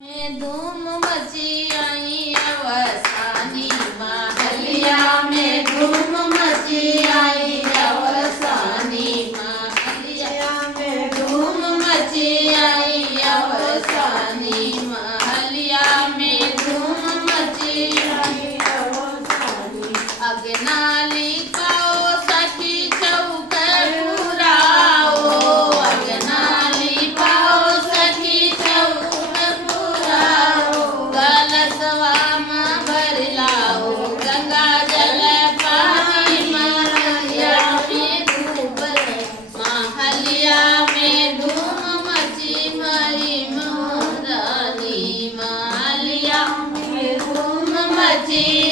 में धूम मची आई अवसानी महलिया में धूम मची आई अवसानी महलिया में धूम मची आई अवसानी महलिया में धूम मची आई अवसानी अगनाली पाओ सखी चौक पुराओ अगनाली पाओ सखी चौक गंगा जल पानी महलिया में धूप महलिया में धूम मची मरी मोरानी महलिया में धूम मची